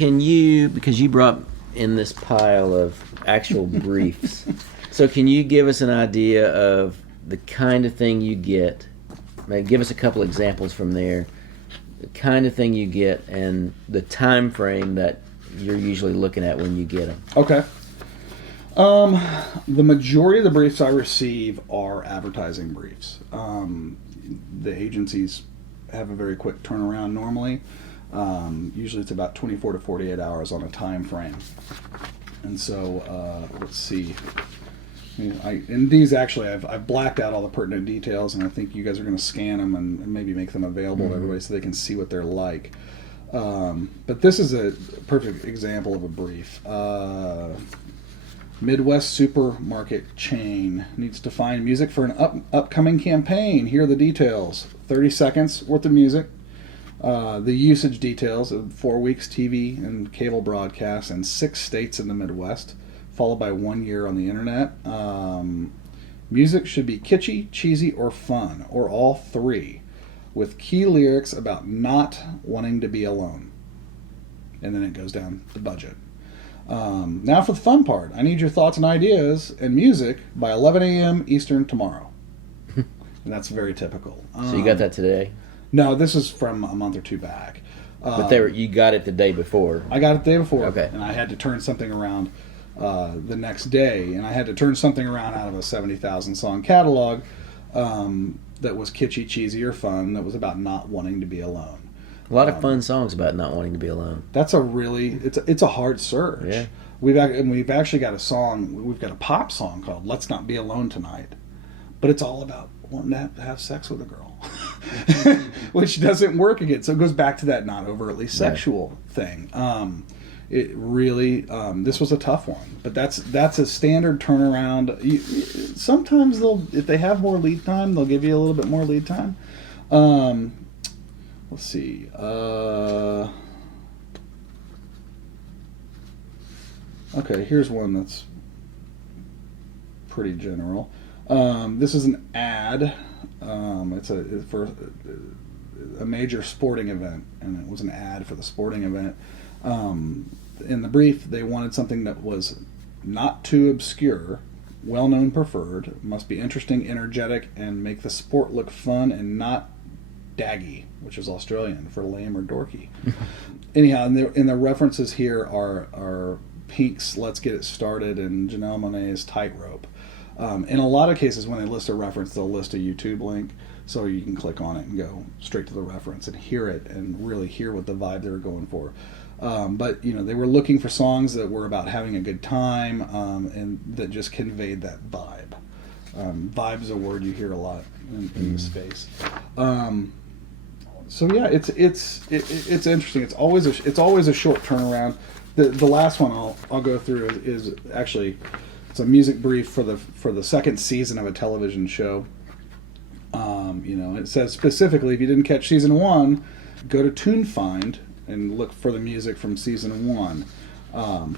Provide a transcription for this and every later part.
can you, because you brought in this pile of actual briefs, so can you give us an idea of the kind of thing you get? Maybe give us a couple examples from there. The kind of thing you get and the time frame that you're usually looking at when you get them. Okay. The majority of the briefs I receive are advertising briefs. The agencies have a very quick turnaround normally. Usually it's about 24 to 48 hours on a time frame. And so, let's see. And these actually, I've blacked out all the pertinent details, and I think you guys are going to scan them and maybe make them available to everybody so they can see what they're like. But this is a perfect example of a brief. Midwest supermarket chain needs to find music for an upcoming campaign. Here are the details. 30 seconds worth of music. The usage details of 4 weeks TV and cable broadcasts in 6 states in the Midwest, followed by 1 year on the internet. Music should be kitschy, cheesy, or fun, or all three, with key lyrics about not wanting to be alone. And then it goes down the budget. Now for the fun part. I need your thoughts and ideas and music by 11 a.m. Eastern tomorrow. And that's very typical. So you got that today? No, this is from a month or two back. But you got it the day before. I got it the day before. Okay. And I had to turn something around the next day. And I had to turn something around out of a 70,000 song catalog that was kitschy, cheesy, or fun, that was about not wanting to be alone. A lot of fun songs about not wanting to be alone. That's it's a hard search. Yeah. We've actually got a song. We've got a pop song called "Let's Not Be Alone Tonight," but it's all about wanting to have sex with a girl, which doesn't work again. So it goes back to that not overtly sexual thing. It really this was a tough one, but that's a standard turnaround. Sometimes if they have more lead time, they'll give you a little bit more lead time. Let's see. Okay, here's one that's pretty general. This is an ad. It's for a major sporting event, and it was an ad for the sporting event. In the brief, they wanted something that was not too obscure, well-known, preferred, must be interesting, energetic, and make the sport look fun and not daggy, which is Australian for lame or dorky. Anyhow, and the references here are Pink's "Let's Get It Started" and Janelle Monáe's "Tightrope." In a lot of cases, when they list a reference, they'll list a YouTube link, so you can click on it and go straight to the reference and hear it and really hear what the vibe they were going for. But they were looking for songs that were about having a good time and that just conveyed that vibe. Vibe's a word you hear a lot in this space. So yeah, it's interesting. It's always a short turnaround. The last one I'll go through is actually, it's a music brief for the second season of a television show. It says specifically, if you didn't catch season 1, go to TuneFind and look for the music from season 1.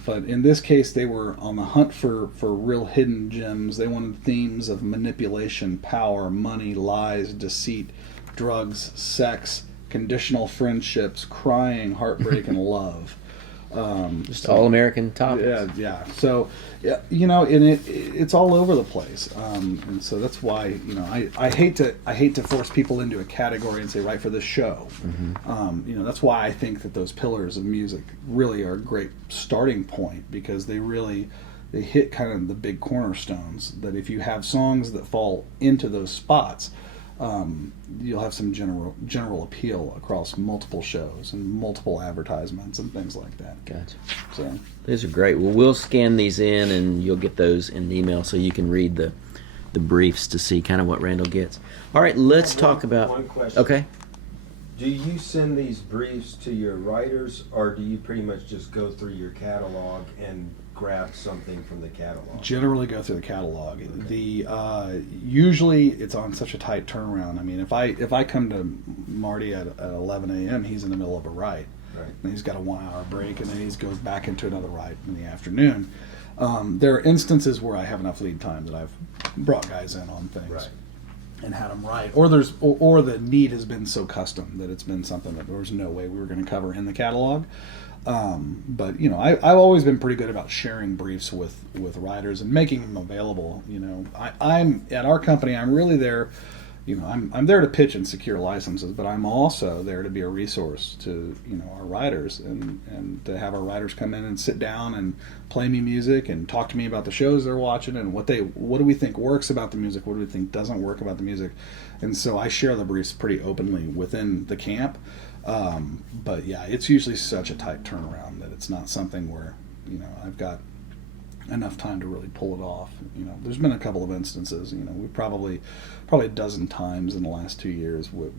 But in this case, they were on the hunt for real hidden gems. They wanted themes of manipulation, power, money, lies, deceit, drugs, sex, conditional friendships, crying, heartbreak, and love. Just all American topics. Yeah. So, and it's all over the place. And so that's why I hate to force people into a category and say write for this show. Mm-hmm. That's why I think that those pillars of music really are a great starting point, because they hit kind of the big cornerstones. That if you have songs that fall into those spots, you'll have some general appeal across multiple shows and multiple advertisements and things like that. Gotcha. So these are great. Well, we'll scan these in, and you'll get those in the email, so you can read the briefs to see kind of what Randall gets. All right, let's talk about. One question. Okay. Do you send these briefs to your writers, or do you pretty much just go through your catalog and grab something from the catalog? Generally go through the catalog. Okay. Usually it's on such a tight turnaround. I mean, if I come to Marty at 11 a.m., he's in the middle of a write. Right. And he's got a 1 hour break, and then he goes back into another write in the afternoon. There are instances where I have enough lead time that I've brought guys in on things. Right. and had them write, or the need has been so custom that it's been something that there was no way we were going to cover in the catalog. But I've always been pretty good about sharing briefs with writers and making them available. I'm at our company. I'm really there. I'm there to pitch and secure licenses, but I'm also there to be a resource to our writers and to have our writers come in and sit down and play me music and talk to me about the shows they're watching and what do we think works about the music, what do we think doesn't work about the music, and so I share the briefs pretty openly within the camp. But yeah, it's usually such a tight turnaround that it's not something where I've got enough time to really pull it off. There's been a couple of instances. We've probably a dozen times in the last 2 years where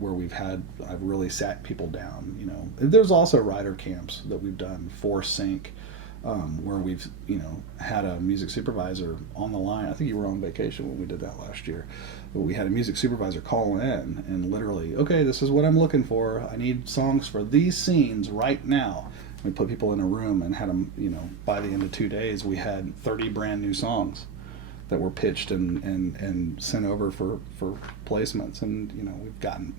I've really sat people down. There's also writer camps that we've done for sync, where we've had a music supervisor on the line. I think you were on vacation when we did that last year. But we had a music supervisor call in and literally, okay, this is what I'm looking for. I need songs for these scenes right now. We put people in a room and had them, by the end of 2 days, we had 30 brand new songs that were pitched and sent over for placements. And,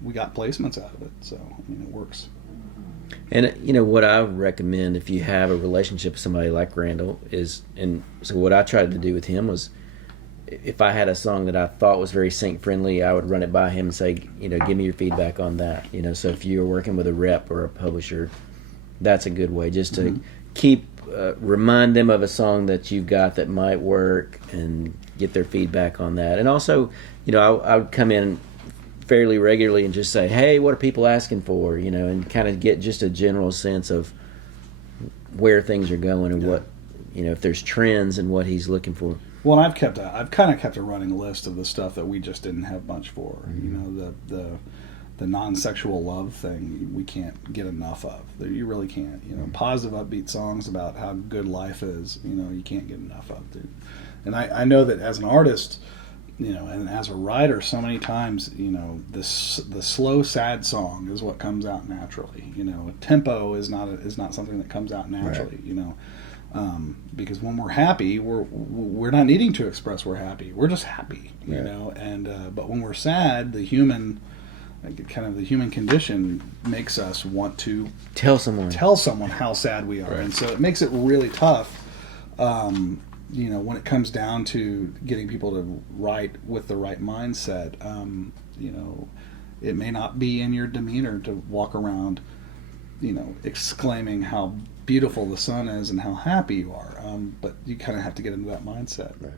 we got placements out of it. So, it works. And what I recommend if you have a relationship with somebody like Randall is, and so what I tried to do with him was, if I had a song that I thought was very sync friendly, I would run it by him and say, give me your feedback on that. So if you're working with a rep or a publisher, that's a good way just to keep remind them of a song that you've got that might work and get their feedback on that. And also, I would come in fairly regularly and just say, hey, what are people asking for? And kind of get just a general sense of where things are going and what, if there's trends and what he's looking for. Well, I've kind of kept a running list of the stuff that we just didn't have much for. The non-sexual love thing, we can't get enough of. You really can't. Positive, upbeat songs about how good life is, you can't get enough of, dude. And I know that as an artist, and as a writer, so many times, the slow, sad song is what comes out naturally. Tempo is not something that comes out naturally. Right. Because when we're happy, we're not needing to express we're happy. We're just happy, And but when we're sad, the human condition makes us want to tell someone how sad we are, right. And so it makes it really tough. When it comes down to getting people to write with the right mindset, it may not be in your demeanor to walk around, exclaiming how beautiful the sun is and how happy you are. But you kind of have to get into that mindset. Right.